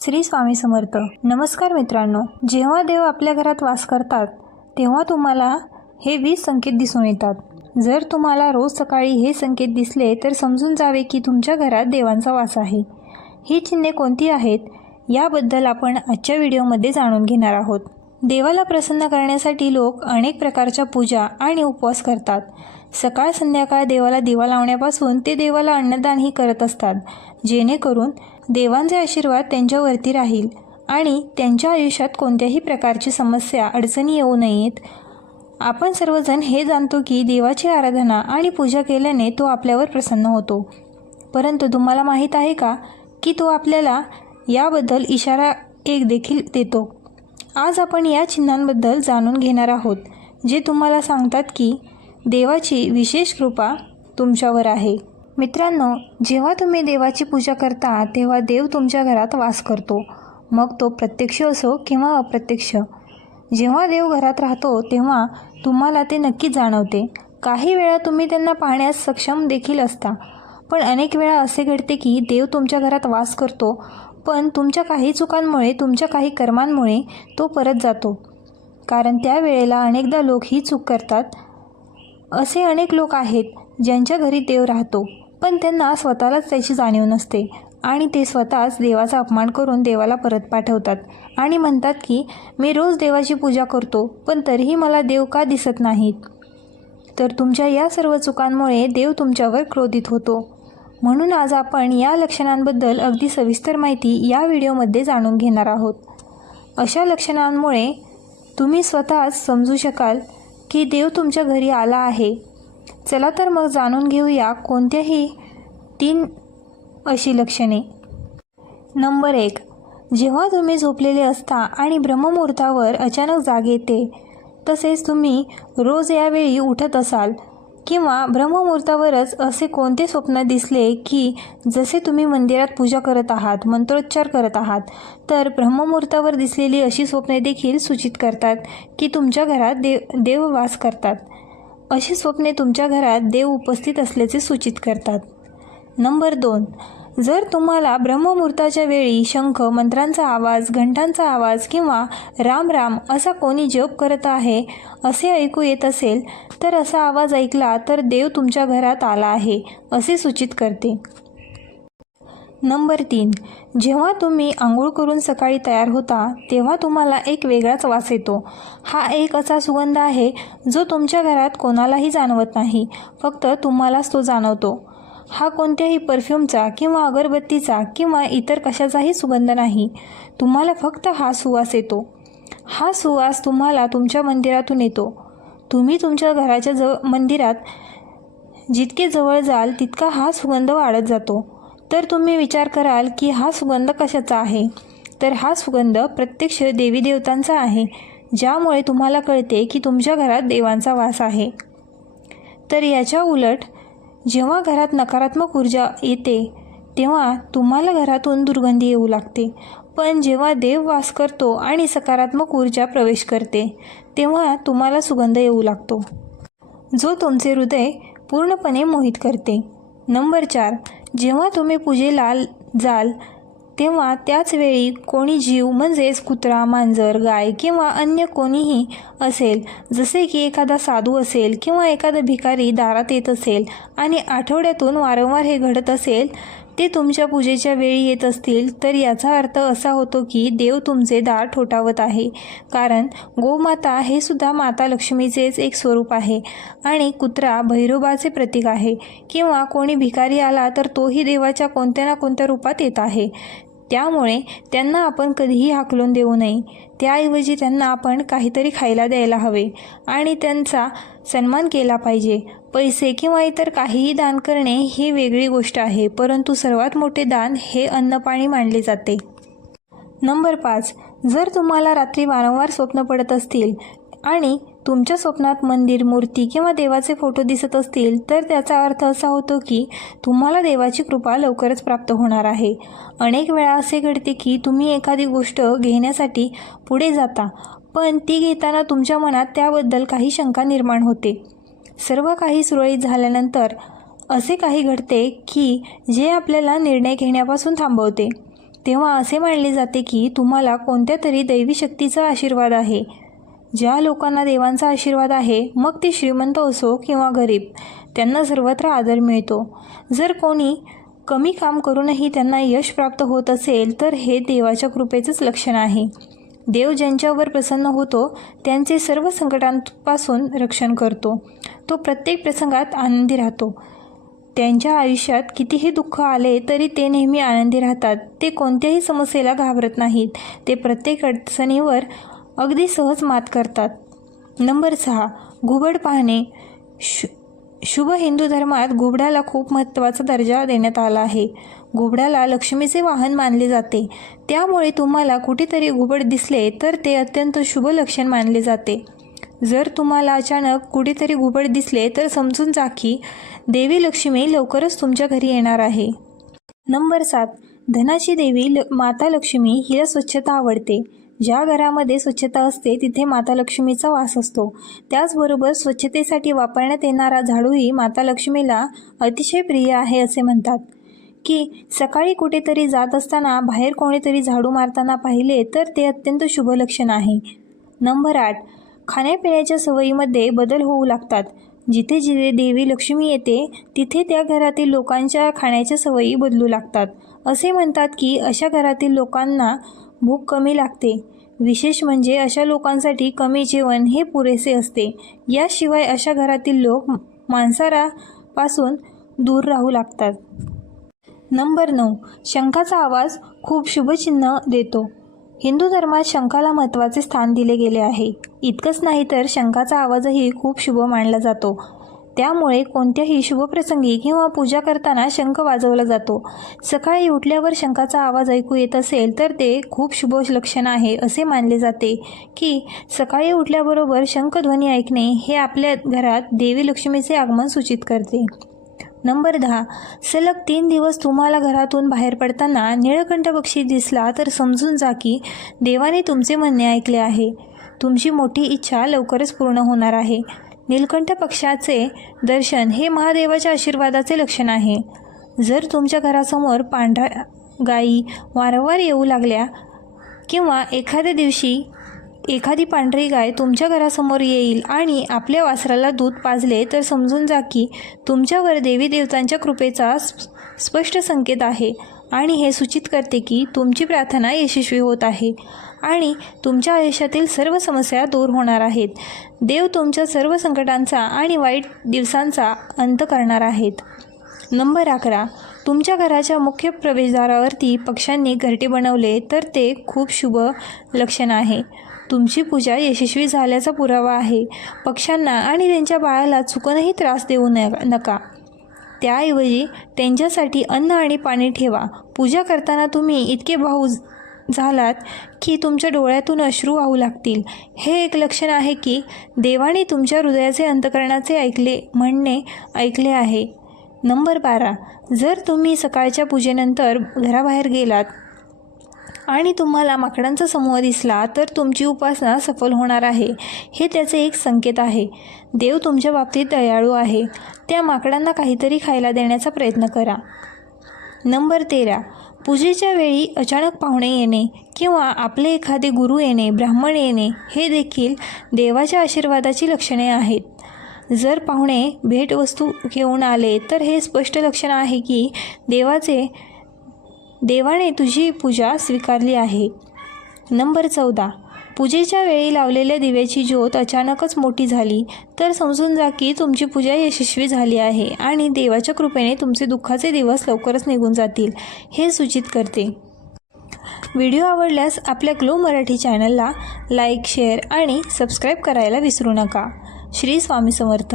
श्री स्वामी समर्थ. नमस्कार मित्रांनो जेव्हा देव आपल्या घरात वास करतात तेव्हा तुम्हाला हे वीस संकेत दिसून येतात. जर तुम्हाला रोज सकाळी हे संकेत दिसले तर समजून जावे की तुमच्या घरात देवांचा वास आहे. ही चिन्हे कोणती आहेत याबद्दल आपण आजच्या व्हिडिओमध्ये जाणून घेणार आहोत. देवाला प्रसन्न करण्यासाठी लोक अनेक प्रकारच्या पूजा आणि उपवास करतात. सकाळ संध्याकाळ देवाला दिवा लावण्यापासून ते देवाला अन्नदानही करत असतात जेणेकरून देवांचे आशीर्वाद त्यांच्यावरती राहील आणि त्यांच्या आयुष्यात कोणत्याही प्रकारची समस्या अडचणी येऊ नयेत. आपण सर्वजण हे जाणतो की देवाची आराधना आणि पूजा केल्याने तो आपल्यावर प्रसन्न होतो. परंतु तुम्हाला माहीत आहे का की तो आपल्याला याबद्दल इशारा एक देखील देतो? आज आपण या चिन्हांबद्दल जाणून घेणार आहोत जे तुम्हाला सांगतात की देवाची विशेष कृपा तुमच्यावर आहे. मित्रांनो जेव्हा तुम्ही देवाची पूजा करता तेव्हा देव तुमच्या घरात वास करतो. मग तो प्रत्यक्ष असो किंवा अप्रत्यक्ष. जेव्हा देव घरात राहतो तेव्हा तुम्हाला ते नक्कीच जाणवते. काही वेळा तुम्ही त्यांना पाहण्यास सक्षम देखील असता. पण अनेक वेळा असे घडते की देव तुमच्या घरात वास करतो पण तुमच्या काही चुकांमुळे तुमच्या काही कर्मांमुळे तो परत जातो. कारण त्यावेळेला अनेकदा लोक ही चूक करतात. असे अनेक लोक आहेत ज्यांच्या घरी देव राहतो. पण त्यांना स्वतःलाच त्याची जाणीव नसते आणि ते स्वतःच देवाचा अपमान करून देवाला परत पाठवतात आणि म्हणतात की मी रोज देवाची पूजा करतो पण तरीही मला देव का दिसत नाहीत? तर तुमच्या या सर्व चुकांमुळे देव तुमच्यावर क्रोधित होतो. म्हणून आज आपण या लक्षणांबद्दल अगदी सविस्तर माहिती या व्हिडिओमध्ये जाणून घेणार आहोत. अशा लक्षणांमुळे तुम्ही स्वतःच समजू शकाल की देव तुमच्या घरी आला आहे. चला तर मग जाणून घेऊया कोणत्याही तीन अशी लक्षणे. नंबर एक जेव्हा तुम्ही झोपलेले असता आणि ब्रह्ममुहूर्तावर अचानक जाग येते तसेच तुम्ही रोज यावेळी उठत असाल किंवा ब्रह्ममुहूर्तावरच असे कोणते स्वप्न दिसले की जसे तुम्ही मंदिरात पूजा करत आहात मंत्रोच्चार करत आहात तर ब्रह्ममुहूर्तावर दिसलेली अशी स्वप्ने देखील सूचित करतात की तुमच्या घरात देव देव वास करतात. अशी स्वप्ने तुमच्या घरात देव उपस्थित असल्याचे सूचित करतात. नंबर दोन. जर तुम्हाला ब्रह्ममुहूर्ताच्या वेळी शंख मंत्रांचा आवाज घंटांचा आवाज किंवा राम राम असा कोणी जप करत आहे असे ऐकू येत असेल तर असा आवाज ऐकला तर देव तुमच्या घरात आला आहे असे सूचित करते. नंबर तीन जेव्हा तुम्ही आंघोळ करून सकाळी तयार होता तेव्हा तुम्हाला एक वेगळाच वास येतो. हा एक असा सुगंध आहे जो तुमच्या घरात कोणालाही जाणवत नाही फक्त तुम्हालाच तो जाणवतो. हा कोणत्याही परफ्यूमचा किंवा अगरबत्तीचा किंवा इतर कशाचाही सुगंध नाही. तुम्हाला फक्त हा सुवास येतो. हा सुवास तुम्हाला तुमच्या मंदिरातून येतो. तुम्ही तुमच्या घराच्या जव मंदिरात जितके जवळ जाल तितका हा सुगंध वाढत जातो. तर तुम्ही विचार कराल की हा सुगंध कशाचा आहे? तर हा सुगंध प्रत्यक्ष देवी देवतांचा आहे ज्यामुळे तुम्हाला कळते की तुमच्या घरात देवांचा वास आहे. तर याच्या उलट जेव्हा घरात नकारात्मक ऊर्जा येते तेव्हा तुम्हाला घरातून दुर्गंधी येऊ लागते. पण जेव्हा देव वास करतो आणि सकारात्मक ऊर्जा प्रवेश करते तेव्हा तुम्हाला सुगंध येऊ लागतो. जो तुमचे हृदय पूर्णपणे मोहित करते. नंबर चार जेव्हा तुम्ही पूजेला जाल तेव्हा त्याच वेळी कोणी जीव म्हणजेच कुत्रा मांजर गाय किंवा अन्य कोणीही असेल जसे की एखादा साधू असेल किंवा एखादा भिकारी दारात येत असेल आणि आठवड्यातून वारंवार हे घडत असेल ते तुमच्या पूजेच्या वेळी येत असतील तर याचा अर्थ असा होतो की देव तुमचे दार ठोठावत आहे. कारण गोमाता हे सुद्धा माता लक्ष्मीचेच एक स्वरूप आहे आणि कुत्रा भैरोबाचे प्रतीक आहे. किंवा कोणी भिकारी आला तर तोही देवाच्या कोणत्या ना कोणत्या रूपात येत आहे. त्यामुळे त्यांना आपण कधीही हाकलून देऊ नये. त्याऐवजी त्यांना आपण काहीतरी खायला द्यायला हवे आणि त्यांचा सन्मान केला पाहिजे. पैसे किंवा इतर काहीही दान करणे ही वेगळी गोष्ट आहे परंतु सर्वात मोठे दान हे अन्नपाणी मानले जाते. नंबर पाच. जर तुम्हाला रात्री वारंवार स्वप्न पडत असतील आणि तुमच्या स्वप्नात मंदिर मूर्ती किंवा देवाचे फोटो दिसत असतील तर त्याचा अर्थ असा होतो की तुम्हाला देवाची कृपा लवकरच प्राप्त होणार आहे. अनेक वेळा असे घडते की तुम्ही एखादी गोष्ट घेण्यासाठी पुढे जाता पण ती घेताना तुमच्या मनात त्याबद्दल काही शंका निर्माण होते. सर्व काही सुरळीत झाल्यानंतर असे काही घडते की जे आपल्याला निर्णय घेण्यापासून थांबवते. तेव्हा असे मानले जाते की तुम्हाला कोणत्या तरी दैवी शक्तीचा आशीर्वाद आहे. ज्या लोकांना देवांचा आशीर्वाद आहे मग ते श्रीमंत असो किंवा गरीब त्यांना सर्वत्र आदर मिळतो. जर कोणी कमी काम करूनही त्यांना यश प्राप्त होत असेल तर हे देवाच्या कृपेचंच लक्षण आहे. देव ज्यांच्यावर प्रसन्न होतो त्यांचे सर्व संकटांपासून रक्षण करतो. तो प्रत्येक प्रसंगात आनंदी राहतो. त्यांच्या आयुष्यात कितीही दुःख आले तरी ते नेहमी आनंदी राहतात. ते कोणत्याही समस्येला घाबरत नाहीत. ते प्रत्येक अडचणीवर अगदी सहज मात करतात. नंबर सहा. घुबड पाहणे. शु शुभ हिंदू धर्मात घुबडाला खूप महत्त्वाचा दर्जा देण्यात आला आहे. घुबडाला लक्ष्मीचे वाहन मानले जाते. त्यामुळे तुम्हाला कुठेतरी घुबड दिसले तर ते अत्यंत शुभ लक्षण मानले जाते. जर तुम्हाला अचानक कुठेतरी घुबड दिसले तर समजून जा की देवी लक्ष्मी लवकरच तुमच्या घरी येणार आहे. नंबर सात. धनाची देवी ल माता लक्ष्मी हिला स्वच्छता आवडते. ज्या घरामध्ये स्वच्छता असते तिथे माता लक्ष्मीचा वास असतो. त्याचबरोबर स्वच्छतेसाठी वापरण्यात येणारा झाडूही माता लक्ष्मीला अतिशय प्रिय आहे असे म्हणतात. की सकाळी कुठेतरी जात असताना बाहेर कोणीतरी झाडू मारताना पाहिले तर ते अत्यंत शुभ लक्षण आहे. नंबर आठ. खाण्यापिण्याच्या सवयीमध्ये बदल होऊ लागतात. जिथे जिथे देवी लक्ष्मी येते तिथे त्या घरातील लोकांच्या खाण्याच्या सवयी बदलू लागतात. असे म्हणतात की अशा घरातील लोकांना भूक कमी लागते. विशेष म्हणजे अशा लोकांसाठी कमी जेवण हे पुरेसे असते. याशिवाय अशा घरातील लोक मांसारापासून दूर राहू लागतात. नंबर नऊ शंखाचा आवाज खूप शुभचिन्ह देतो. हिंदू धर्मात शंखाला महत्त्वाचे स्थान दिले गेले आहे. इतकंच नाही तर शंखाचा आवाजही खूप शुभ मानला जातो. त्यामुळे कोणत्याही शुभप्रसंगी किंवा पूजा करताना शंख वाजवला जातो. सकाळी उठल्यावर शंखाचा आवाज ऐकू येत असेल तर ते खूप शुभ लक्षण आहे असे मानले जाते की सकाळी उठल्याबरोबर शंखध्वनी ऐकणे हे आपल्या घरात देवी लक्ष्मीचे आगमन सूचित करते. नंबर दहा. सलग तीन दिवस तुम्हाला घरातून बाहेर पडताना निळकंठ पक्षी दिसला तर समजून जा की देवाने तुमचे म्हणणे ऐकले आहे. तुमची मोठी इच्छा लवकरच पूर्ण होणार आहे. नीलकंठ पक्षाचे दर्शन हे महादेवाच्या आशीर्वादाचे लक्षण आहे. जर तुमच्या घरासमोर पांढऱ्या गायी वारंवार येऊ लागल्या किंवा एखाद्या दिवशी एखादी पांढरी गाय तुमच्या घरासमोर येईल आणि आपल्या वासराला दूध पाजले तर समजून जा की तुमच्यावर देवी देवतांच्या कृपेचा स्पष्ट संकेत आहे आणि हे सूचित करते की तुमची प्रार्थना यशस्वी होत आहे आणि तुमच्या आयुष्यातील सर्व समस्या दूर होणार आहेत. देव तुमच्या सर्व संकटांचा आणि वाईट दिवसांचा अंत करणार आहेत. नंबर अकरा. तुमच्या घराच्या मुख्य प्रवेशद्वारावरती पक्ष्यांनी घरटे बनवले तर ते खूप शुभ लक्षण आहे. तुमची पूजा यशस्वी झाल्याचा पुरावा आहे. पक्ष्यांना आणि त्यांच्या बाळाला चुकूनही त्रास देऊ न नका. त्याऐवजी त्यांच्यासाठी अन्न आणि पाणी ठेवा. पूजा करताना तुम्ही इतके भाऊ झालात की तुमच्या डोळ्यातून अश्रू वाहू लागतील. हे एक लक्षण आहे की देवाने तुमच्या हृदयाचे अंतकरणाचे ऐकले म्हणणे ऐकले आहे. नंबर बारा. जर तुम्ही सकाळच्या पूजेनंतर घराबाहेर गेलात आणि तुम्हाला माकडांचा समूह दिसला तर तुमची उपासना सफल होणार आहे. हे त्याचे एक संकेत आहे. देव तुमच्या बाबतीत दयाळू आहे. त्या माकडांना काहीतरी खायला देण्याचा प्रयत्न करा. नंबर तेरा. पूजेच्या वेळी अचानक पाहुणे येणे किंवा आपले एखादे गुरु येणे ब्राह्मण येणे हे देखील देवाच्या आशीर्वादाची लक्षणे आहेत. जर पाहुणे भेटवस्तू घेऊन आले तर हे स्पष्ट लक्षण आहे की देवाचे देवाने तुझी पूजा स्वीकारली आहे. नंबर चौदा. पूजेच्या वेळी लावलेल्या दिव्याची ज्योत अचानकच मोठी झाली. तर समजून जा की तुमची पूजा यशस्वी झाली आहे आणि देवाच्या कृपेने तुमचे दुःखाचे दिवस लवकरच निघून जातील हे सूचित करते. व्हिडिओ आवडल्यास आपल्या ग्लो मराठी चॅनलला लाईक शेअर आणि सबस्क्राईब करायला विसरू नका. श्री स्वामी समर्थ.